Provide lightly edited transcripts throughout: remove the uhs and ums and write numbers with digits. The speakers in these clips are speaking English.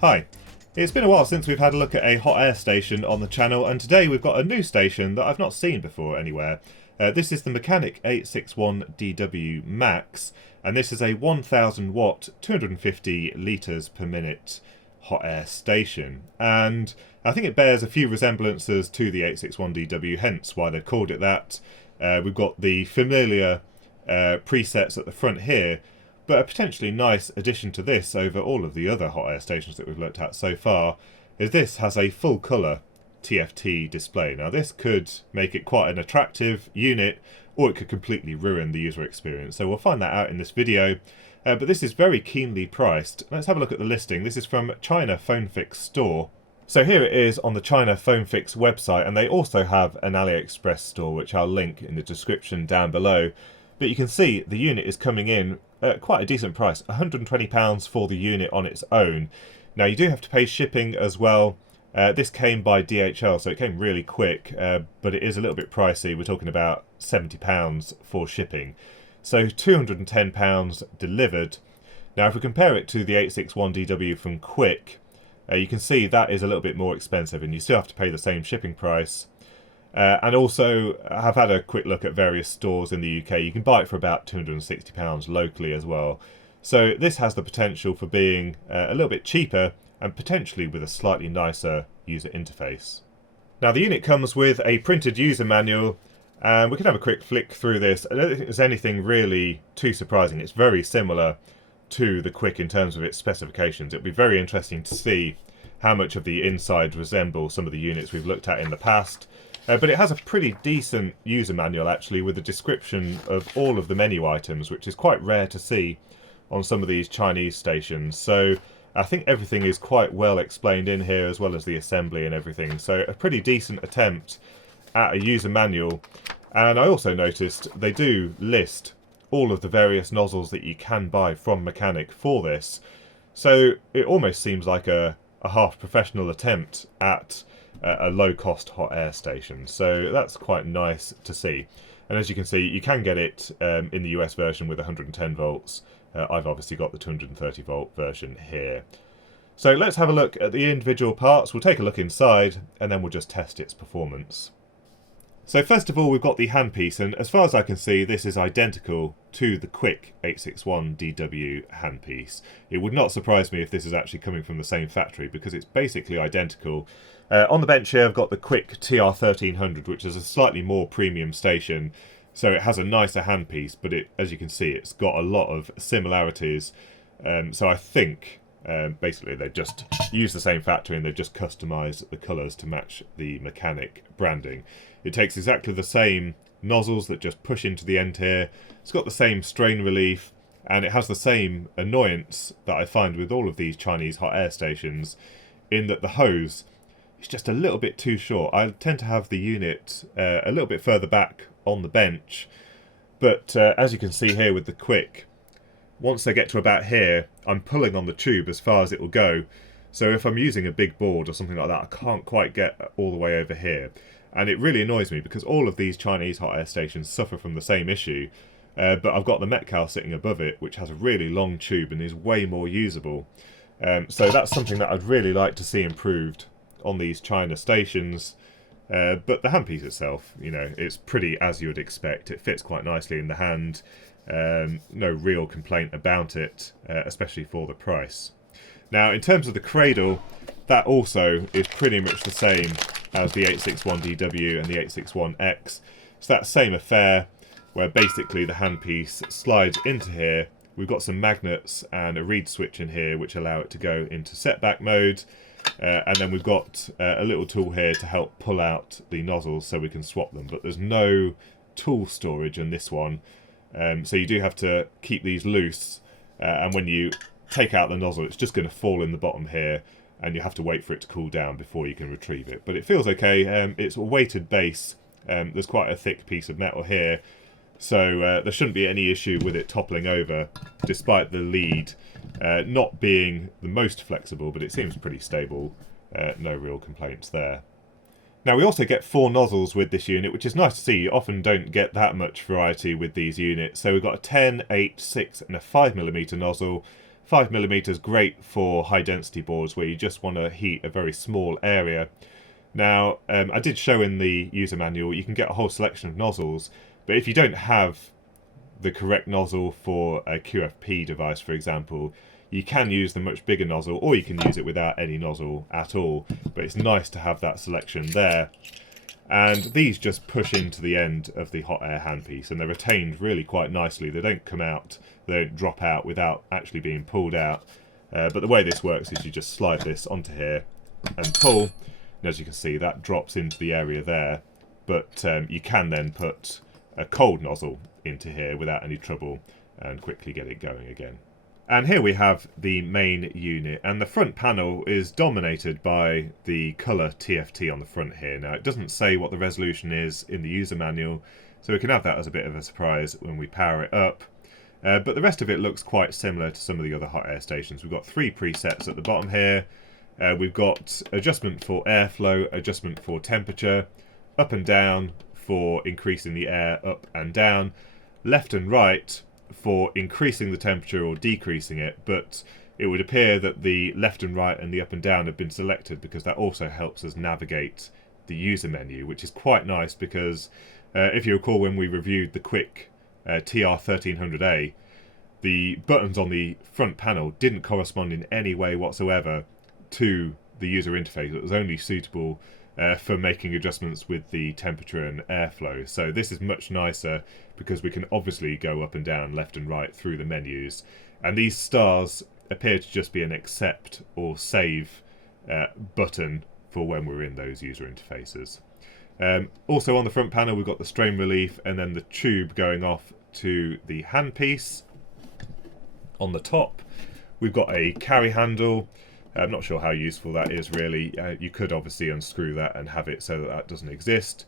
Hi, it's been a while since we've had a look at a hot air station on the channel, and today we've got a new station that I've not seen before anywhere. This is the Mechanic 861DW Max, and this is a 1000 watt, 250 litres per minute hot air station. And I think it bears a few resemblances to the 861DW, hence why they've called it that. We've got the familiar presets at the front here, but a potentially nice addition to this over all of the other hot air stations that we've looked at so far is this has a full colour TFT display. Now this could make it quite an attractive unit, or it could completely ruin the user experience. So we'll find that out in this video. But this is very keenly priced. Let's have a look at the listing. This is from China Phone Fix store. So here it is on the China Phone Fix website, and they also have an AliExpress store, which I'll link in the description down below. But you can see the unit is coming in at quite a decent price, £120 for the unit on its own. Now you do have to pay shipping as well. This came by DHL, so it came really quick, but it is a little bit pricey. We're talking about £70 for shipping. So £210 delivered. Now if we compare it to the 861DW from Quick, you can see that is a little bit more expensive, and you still have to pay the same shipping price. And also, I've had a quick look at various stores in the UK. You can buy it for about £260 locally as well. So this has the potential for being a little bit cheaper and potentially with a slightly nicer user interface. Now the unit comes with a printed user manual, and we can have a quick flick through this. I don't think there's anything really too surprising. It's very similar to the Quick in terms of its specifications. It'll be very interesting to see how much of the inside resemble some of the units we've looked at in the past. But it has a pretty decent user manual actually, with a description of all of the menu items, which is quite rare to see on some of these Chinese stations. So I think everything is quite well explained in here, as well as the assembly and everything. So a pretty decent attempt at a user manual. And I also noticed they do list all of the various nozzles that you can buy from Mechanic for this. So it almost seems like a half professional attempt at a low-cost hot air station, so that's quite nice to see. And as you can see, you can get it in the US version with 110 volts. I've obviously got the 230 volt version here. So let's have a look at the individual parts. We'll take a look inside, and then we'll just test its performance. So first of all, we've got the handpiece, and as far as I can see, this is identical to the Quick 861DW handpiece. It would not surprise me if this is actually coming from the same factory, because it's basically identical. On the bench here, I've got the Quick TR1300, which is a slightly more premium station, so it has a nicer handpiece, but as you can see, it's got a lot of similarities. So I think basically they just use the same factory and they just customised the colours to match the Mechanic branding. It takes exactly the same nozzles that just push into the end here. It's got the same strain relief, and it has the same annoyance that I find with all of these Chinese hot air stations, in that the hose is just a little bit too short. I tend to have the unit a little bit further back on the bench, but as you can see here with the Quick, once they get to about here, I'm pulling on the tube as far as it will go. So if I'm using a big board or something like that, I can't quite get all the way over here. And it really annoys me, because all of these Chinese hot air stations suffer from the same issue. But I've got the Metcal sitting above it, which has a really long tube and is way more usable. So that's something that I'd really like to see improved on these China stations. But the handpiece itself, you know, it's pretty as you would expect. It fits quite nicely in the hand. No real complaint about it, especially for the price. Now, in terms of the cradle, that also is pretty much the same as the 861DW and the 861X. It's that same affair, where basically the handpiece slides into here. We've got some magnets and a reed switch in here which allow it to go into setback mode. And then we've got a little tool here to help pull out the nozzles so we can swap them. But there's no tool storage in this one. So you do have to keep these loose. And when you take out the nozzle, it's just going to fall in the bottom here, and you have to wait for it to cool down before you can retrieve it. But it feels okay. It's a weighted base. There's quite a thick piece of metal here, so there shouldn't be any issue with it toppling over, despite the lead not being the most flexible, but it seems pretty stable. No real complaints there. Now we also get 4 nozzles with this unit, which is nice to see. You often don't get that much variety with these units. So we've got a 10, 8, 6 and a 5mm nozzle 5mm, great for high density boards where you just want to heat a very small area. Now, I did show in the user manual you can get a whole selection of nozzles, but if you don't have the correct nozzle for a QFP device, for example, you can use the much bigger nozzle, or you can use it without any nozzle at all, but it's nice to have that selection there. And these just push into the end of the hot air handpiece, and they're retained really quite nicely. They don't come out, they don't drop out without actually being pulled out. But the way this works is you just slide this onto here and pull, and as you can see that drops into the area there. But you can then put a cold nozzle into here without any trouble and quickly get it going again. And here we have the main unit, and the front panel is dominated by the colour TFT on the front here. Now, it doesn't say what the resolution is in the user manual, so we can have that as a bit of a surprise when we power it up. But the rest of it looks quite similar to some of the other hot air stations. We've got 3 presets at the bottom here. We've got adjustment for airflow, adjustment for temperature, up and down for increasing the air up and down, left and right for increasing the temperature or decreasing it, but it would appear that the left and right and the up and down have been selected because that also helps us navigate the user menu, which is quite nice because if you recall when we reviewed the Quick TR1300A, the buttons on the front panel didn't correspond in any way whatsoever to the user interface. It was only suitable for making adjustments with the temperature and airflow. So this is much nicer because we can obviously go up and down, left and right through the menus. And these stars appear to just be an accept or save button for when we're in those user interfaces. Also on the front panel we've got the strain relief and then the tube going off to the handpiece. On the top we've got a carry handle. I'm not sure how useful that is really. You could obviously unscrew that and have it so that that doesn't exist.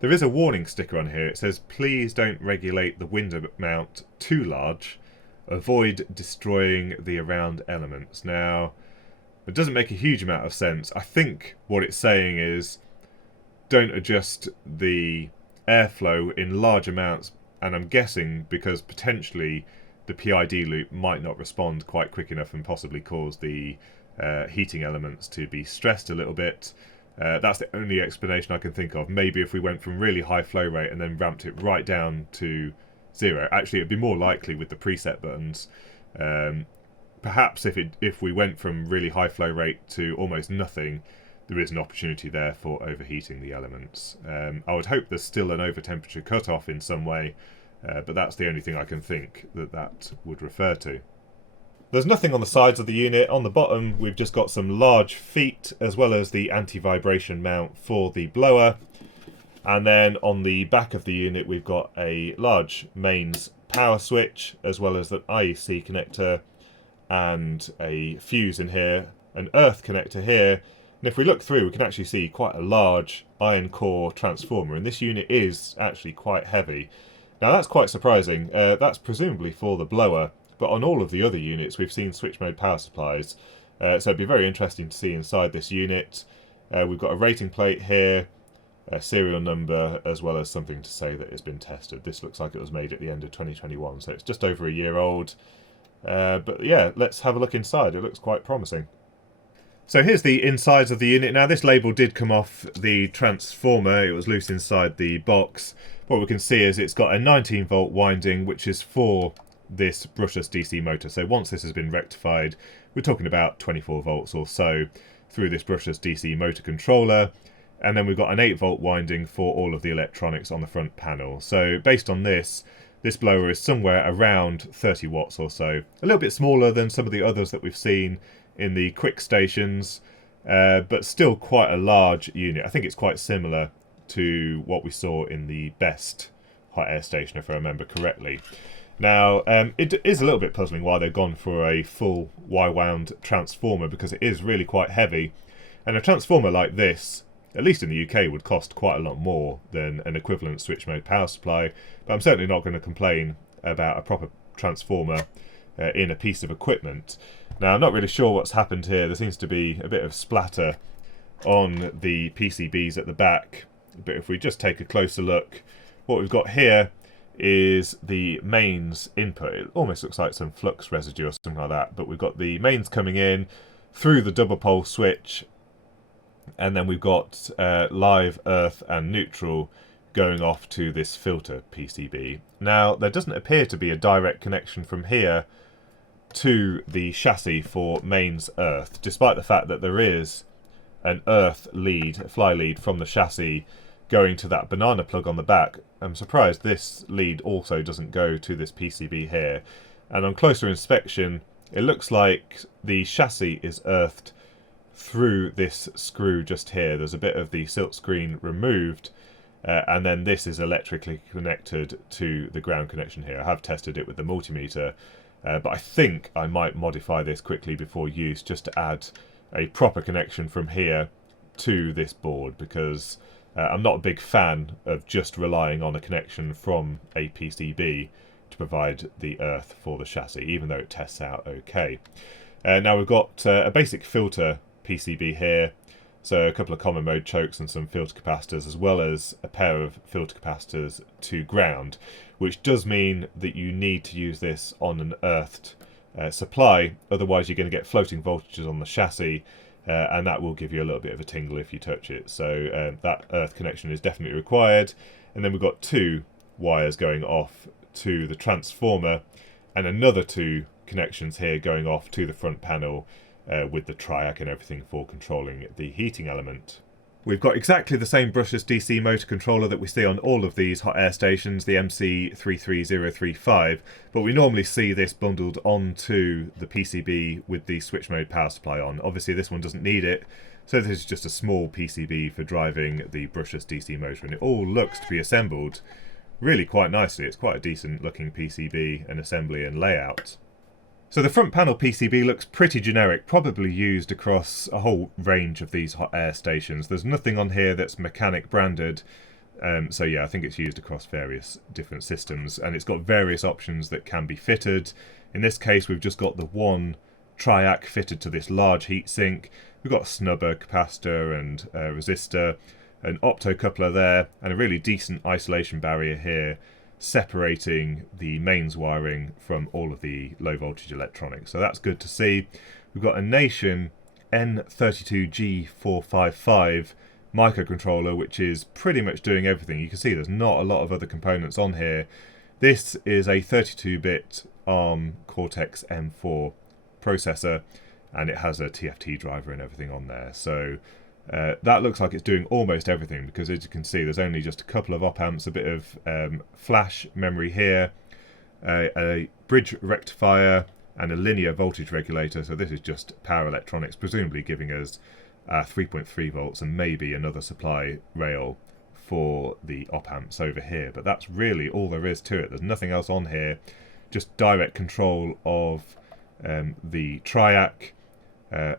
There is a warning sticker on here. It says, please don't regulate the window mount too large. Avoid destroying the around elements. Now, it doesn't make a huge amount of sense. I think what it's saying is don't adjust the airflow in large amounts, and I'm guessing because potentially the PID loop might not respond quite quick enough and possibly cause the heating elements to be stressed a little bit. That's the only explanation I can think of. Maybe if we went from really high flow rate and then ramped it right down to 0. Actually, it'd be more likely with the preset buttons. Perhaps if we went from really high flow rate to almost nothing, there is an opportunity there for overheating the elements. I would hope there's still an over temperature cutoff in some way, but that's the only thing I can think that would refer to. There's nothing on the sides of the unit. On the bottom we've just got some large feet as well as the anti-vibration mount for the blower. And then on the back of the unit we've got a large mains power switch as well as an IEC connector and a fuse in here, an earth connector here. And if we look through we can actually see quite a large iron core transformer, and this unit is actually quite heavy. Now that's quite surprising. That's presumably for the blower. But on all of the other units we've seen switch mode power supplies, so it'd be very interesting to see inside this unit. We've got a rating plate here, a serial number, as well as something to say that it's been tested. This looks like it was made at the end of 2021, so it's just over a year old. But yeah, let's have a look inside. It looks quite promising. So here's the insides of the unit. Now this label did come off the transformer, it was loose inside the box. What we can see is it's got a 19 volt winding which is for this brushless DC motor. So once this has been rectified, we're talking about 24 volts or so through this brushless DC motor controller, and then we've got an 8 volt winding for all of the electronics on the front panel. So based on this blower is somewhere around 30 watts or so, a little bit smaller than some of the others that we've seen in the Quick stations, but still quite a large unit. I think it's quite similar to what we saw in the Best hot air station if I remember correctly. Now, it is a little bit puzzling why they've gone for a full Y-wound transformer, because it is really quite heavy. And a transformer like this, at least in the UK, would cost quite a lot more than an equivalent switch mode power supply. But I'm certainly not going to complain about a proper transformer in a piece of equipment. Now, I'm not really sure what's happened here. There seems to be a bit of splatter on the PCBs at the back. But if we just take a closer look, what we've got here is the mains input. It almost looks like some flux residue or something like that, but we've got the mains coming in through the double pole switch, and then we've got live, earth and neutral going off to this filter PCB. Now, there doesn't appear to be a direct connection from here to the chassis for mains earth, despite the fact that there is an earth lead, a fly lead from the chassis going to that banana plug on the back. I'm surprised this lead also doesn't go to this PCB here. And on closer inspection, it looks like the chassis is earthed through this screw just here. There's a bit of the silk screen removed, and then this is electrically connected to the ground connection here. I have tested it with the multimeter, but I think I might modify this quickly before use just to add a proper connection from here to this board, because I'm not a big fan of just relying on a connection from a PCB to provide the earth for the chassis, even though it tests out okay. Now we've got a basic filter PCB here, so a couple of common mode chokes and some filter capacitors, as well as a pair of filter capacitors to ground, which does mean that you need to use this on an earthed supply, otherwise you're going to get floating voltages on the chassis, and that will give you a little bit of a tingle if you touch it. So that earth connection is definitely required. And then we've got two wires going off to the transformer, and another two connections here going off to the front panel with the triac and everything for controlling the heating element. We've got exactly the same brushless DC motor controller that we see on all of these hot air stations, the MC33035, but we normally see this bundled onto the PCB with the switch mode power supply on. Obviously this one doesn't need it, so this is just a small PCB for driving the brushless DC motor, and it all looks to be assembled really quite nicely. It's quite a decent looking PCB and assembly and layout. So the front panel PCB looks pretty generic, probably used across a whole range of these hot air stations. There's nothing on here that's Mechanic branded, so yeah, I think it's used across various different systems, and it's got various options that can be fitted. In this case we've just got the one triac fitted to this large heatsink. We've got a snubber, capacitor and resistor, an optocoupler there, and a really decent isolation barrier here, separating the mains wiring from all of the low voltage electronics. So that's good to see. We've got a Nation N32G455 microcontroller, which is pretty much doing everything. You can see there's not a lot of other components on here. This is a 32-bit ARM Cortex M4 processor, and it has a TFT driver and everything on there. So that looks like it's doing almost everything, because as you can see there's only just a couple of op amps, a bit of flash memory here, a bridge rectifier and a linear voltage regulator. So this is just power electronics, presumably giving us 3.3 volts and maybe another supply rail for the op amps over here. But that's really all there is to it. There's nothing else on here, just direct control of the triac,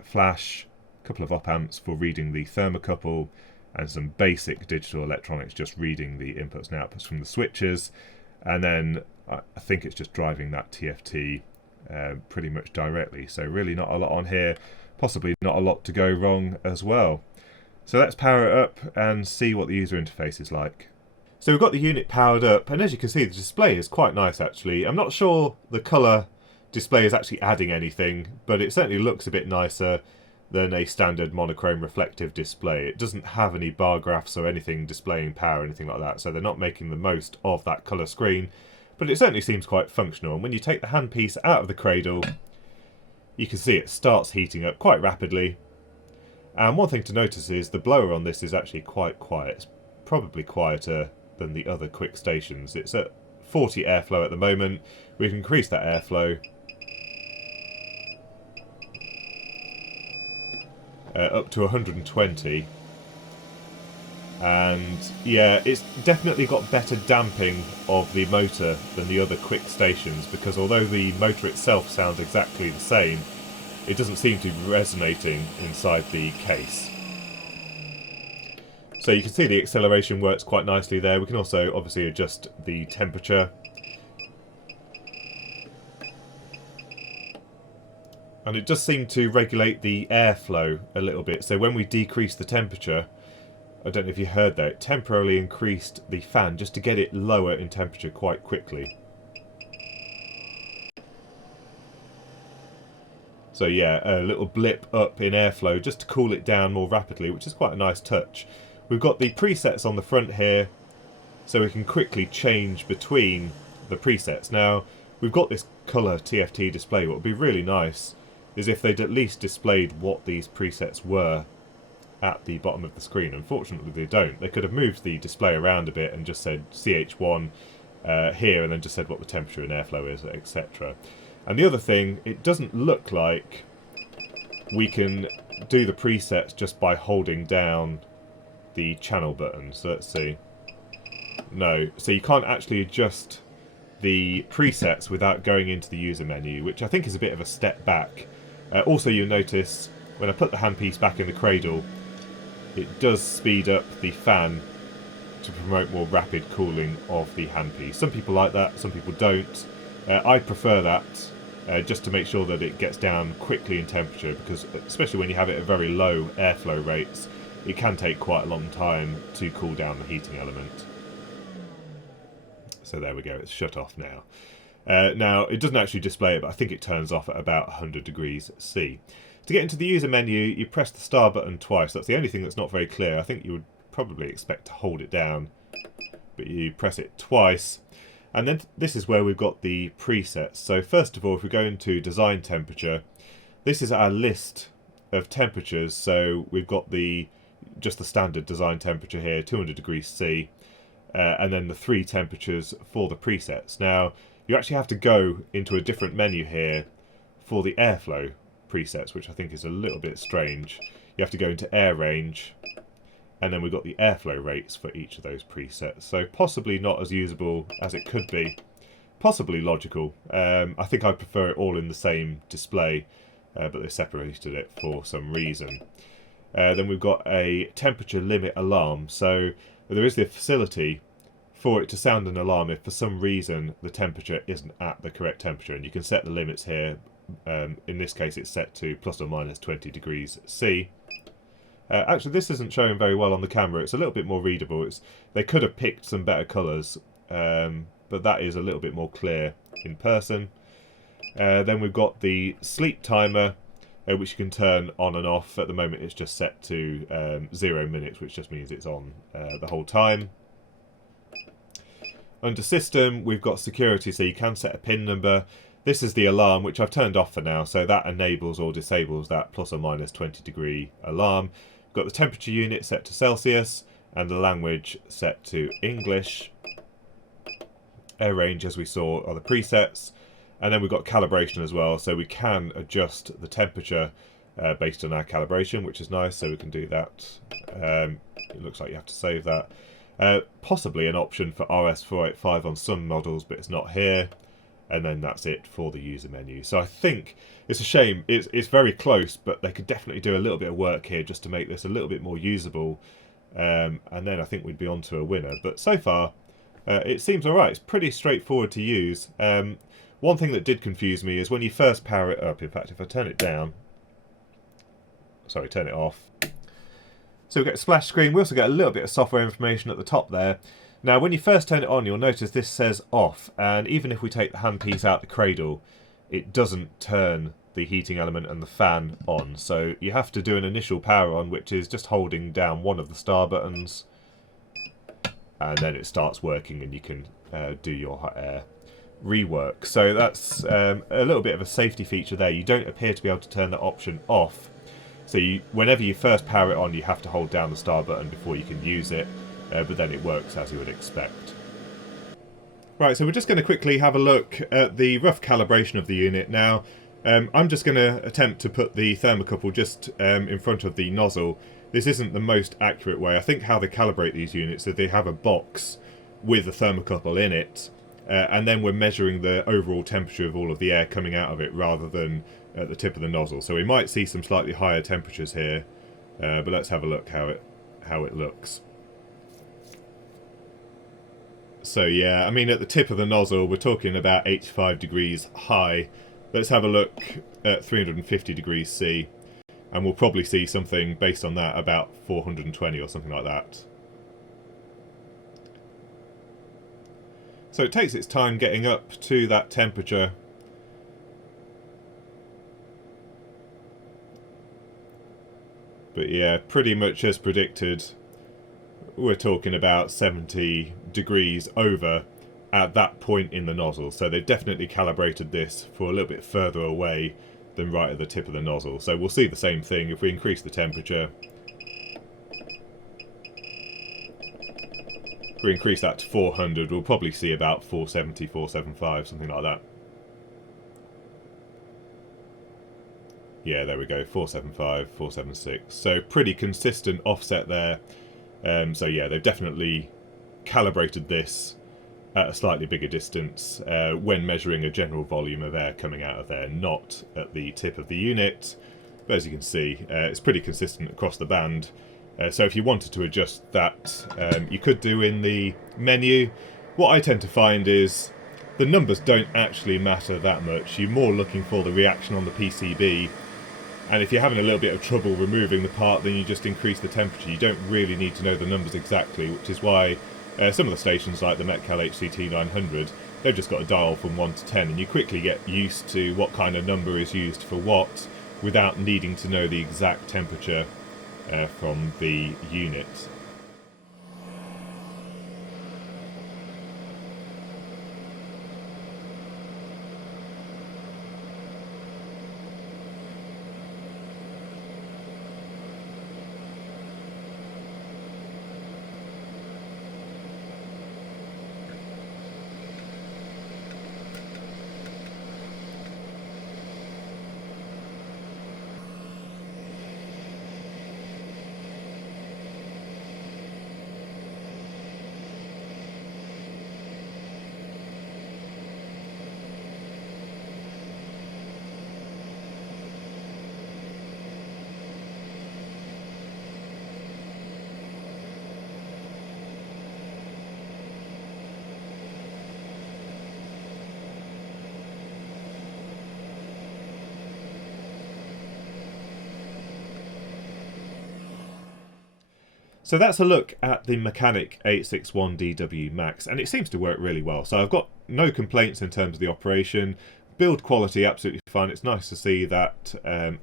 flash, couple of op amps for reading the thermocouple, and some basic digital electronics just reading the inputs and outputs from the switches, and then I think it's just driving that TFT pretty much directly. So really not a lot on here, possibly not a lot to go wrong as well. So let's power it up and see what the user interface is like. So we've got the unit powered up, and as you can see the display is quite nice actually. I'm not sure the colour display is actually adding anything, but it certainly looks a bit nicer than a standard monochrome reflective display. It doesn't have any bar graphs or anything displaying power or anything like that, so they're not making the most of that colour screen, but it certainly seems quite functional. And when you take the handpiece out of the cradle, you can see it starts heating up quite rapidly. And one thing to notice is the blower on this is actually quite quiet. It's probably quieter than the other quick stations. It's at 40 airflow at the moment. We can increase that airflow up to 120, and yeah, it's definitely got better damping of the motor than the other quick stations, because although the motor itself sounds exactly the same, it doesn't seem to be resonating inside the case. So you can see the acceleration works quite nicely there. We can also obviously adjust the temperature, and it does seem to regulate the airflow a little bit. So when we decrease the temperature, I don't know if you heard that, it temporarily increased the fan just to get it lower in temperature quite quickly. So yeah, a little blip up in airflow just to cool it down more rapidly, which is quite a nice touch. We've got the presets on the front here, so we can quickly change between the presets. Now, we've got this colour TFT display. What would be really nice is if they'd at least displayed what these presets were at the bottom of the screen. Unfortunately, they don't. They could have moved the display around a bit and just said CH1 here, and then just said what the temperature and airflow is, etc. And the other thing, it doesn't look like we can do the presets just by holding down the channel button. So let's see. No, so you can't actually adjust the presets without going into the user menu, which I think is a bit of a step back. Also, you'll notice when I put the handpiece back in the cradle, it does speed up the fan to promote more rapid cooling of the handpiece. Some people like that, some people don't. I prefer that just to make sure that it gets down quickly in temperature, because especially when you have it at very low airflow rates, it can take quite a long time to cool down the heating element. So there we go, it's shut off now. Now, it doesn't actually display it, but I think it turns off at about 100 degrees C. To get into the user menu, you press the star button twice. That's the only thing that's not very clear. I think you would probably expect to hold it down, but you press it twice. And then this is where we've got the presets. So first of all, if we go into design temperature, this is our list of temperatures. So we've got just the standard design temperature here, 200 degrees C. And then the 3 temperatures for the presets. Now, you actually have to go into a different menu here for the airflow presets, which I think is a little bit strange. You have to go into air range, and then we've got the airflow rates for each of those presets. So possibly not as usable as it could be. Possibly logical. I think I prefer it all in the same display, but they separated it for some reason. Then we've got a temperature limit alarm. So there is the facility for it to sound an alarm if for some reason the temperature isn't at the correct temperature, and you can set the limits here. In this case it's set to plus or minus 20 degrees C. Actually, this isn't showing very well on the camera. It's a little bit more readable. They could have picked some better colours, but that is a little bit more clear in person. Then we've got the sleep timer, which you can turn on and off. At the moment it's just set to 0 minutes, which just means it's on the whole time. Under system, we've got security, so you can set a PIN number. This is the alarm, which I've turned off for now, so that enables or disables that plus or minus 20 degree alarm. We've got the temperature unit set to Celsius, and the language set to English. Air range, as we saw, are the presets. And then we've got calibration as well, so we can adjust the temperature based on our calibration, which is nice, so we can do that. It looks like you have to save that. Possibly an option for RS485 on some models, but it's not here. And then that's it for the user menu. So I think it's a shame. It's very close, but they could definitely do a little bit of work here just to make this a little bit more usable. And then I think we'd be on to a winner. But so far, it seems alright. It's pretty straightforward to use. One thing that did confuse me is when you first power it up. In fact, if I turn it down... Sorry, turn it off. So we get a splash screen. We also get a little bit of software information at the top there. Now, when you first turn it on, you'll notice this says off. And even if we take the handpiece out the cradle, it doesn't turn the heating element and the fan on. So you have to do an initial power on, which is just holding down one of the star buttons. And then it starts working and you can do your hot air rework. So that's a little bit of a safety feature there. You don't appear to be able to turn that option off. So whenever you first power it on, you have to hold down the star button before you can use it. But then it works as you would expect. Right, so we're just going to quickly have a look at the rough calibration of the unit. Now, I'm just going to attempt to put the thermocouple just in front of the nozzle. This isn't the most accurate way. I think how they calibrate these units is they have a box with a thermocouple in it, and then we're measuring the overall temperature of all of the air coming out of it rather than at the tip of the nozzle. So we might see some slightly higher temperatures here, but let's have a look how it looks. So yeah, I mean at the tip of the nozzle we're talking about 85 degrees high. Let's have a look at 350 degrees C. and we'll probably see something based on that about 420 or something like that. So it takes its time getting up to that temperature. But yeah, pretty much as predicted, we're talking about 70 degrees over at that point in the nozzle. So they've definitely calibrated this for a little bit further away than right at the tip of the nozzle. So we'll see the same thing if we increase the temperature. If we increase that to 400, we'll probably see about 470, 475, something like that. Yeah, there we go, 475, 476. So pretty consistent offset there. So yeah, they've definitely calibrated this at a slightly bigger distance when measuring a general volume of air coming out of there, not at the tip of the unit. But as you can see, it's pretty consistent across the band. So if you wanted to adjust that, you could do in the menu. What I tend to find is the numbers don't actually matter that much. You're more looking for the reaction on the PCB. And if you're having a little bit of trouble removing the part, then you just increase the temperature. You don't really need to know the numbers exactly, which is why some of the stations like the Metcal HCT900, they've just got a dial from 1 to 10, and you quickly get used to what kind of number is used for what without needing to know the exact temperature from the unit. So that's a look at the Mechanic 861DW Max, and it seems to work really well. So I've got no complaints in terms of the operation. Build quality, absolutely fine. It's nice to see that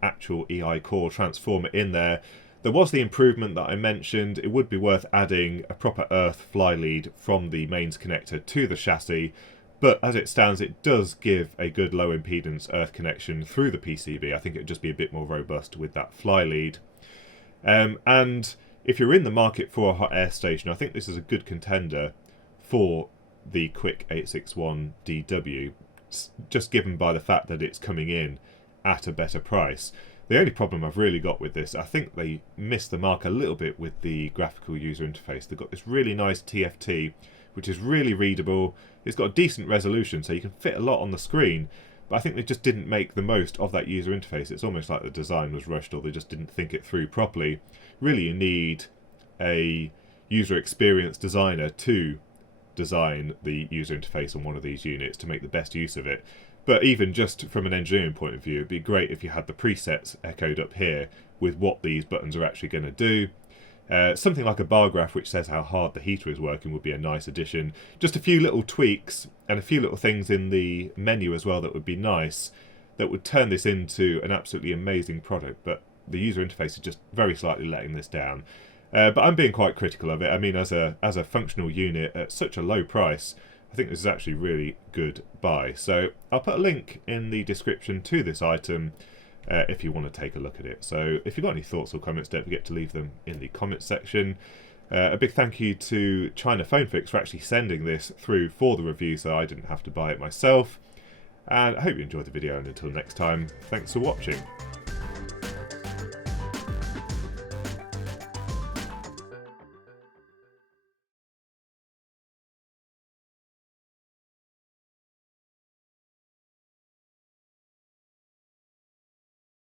actual EI core transformer in there. There was the improvement that I mentioned. It would be worth adding a proper earth fly lead from the mains connector to the chassis, but as it stands, it does give a good low impedance earth connection through the PCB. I think it would just be a bit more robust with that fly lead. And if you're in the market for a hot air station, I think this is a good contender for the Quick 861DW, just given by the fact that it's coming in at a better price. The only problem I've really got with this, I think they missed the mark a little bit with the graphical user interface. They've got this really nice TFT, which is really readable. It's got a decent resolution, so you can fit a lot on the screen, but I think they just didn't make the most of that user interface. It's almost like the design was rushed, or they just didn't think it through properly. Really, you need a user experience designer to design the user interface on one of these units to make the best use of it. But even just from an engineering point of view, it'd be great if you had the presets echoed up here with what these buttons are actually going to do. Something like a bar graph which says how hard the heater is working would be a nice addition. Just a few little tweaks and a few little things in the menu as well that would be nice, that would turn this into an absolutely amazing product. But the user interface is just very slightly letting this down. But I'm being quite critical of it. I mean, as a functional unit at such a low price, I think this is actually a really good buy. So I'll put a link in the description to this item if you want to take a look at it. So if you've got any thoughts or comments, don't forget to leave them in the comments section. A big thank you to China Phone Fix for actually sending this through for the review, so I didn't have to buy it myself. And I hope you enjoyed the video, and until next time, thanks for watching.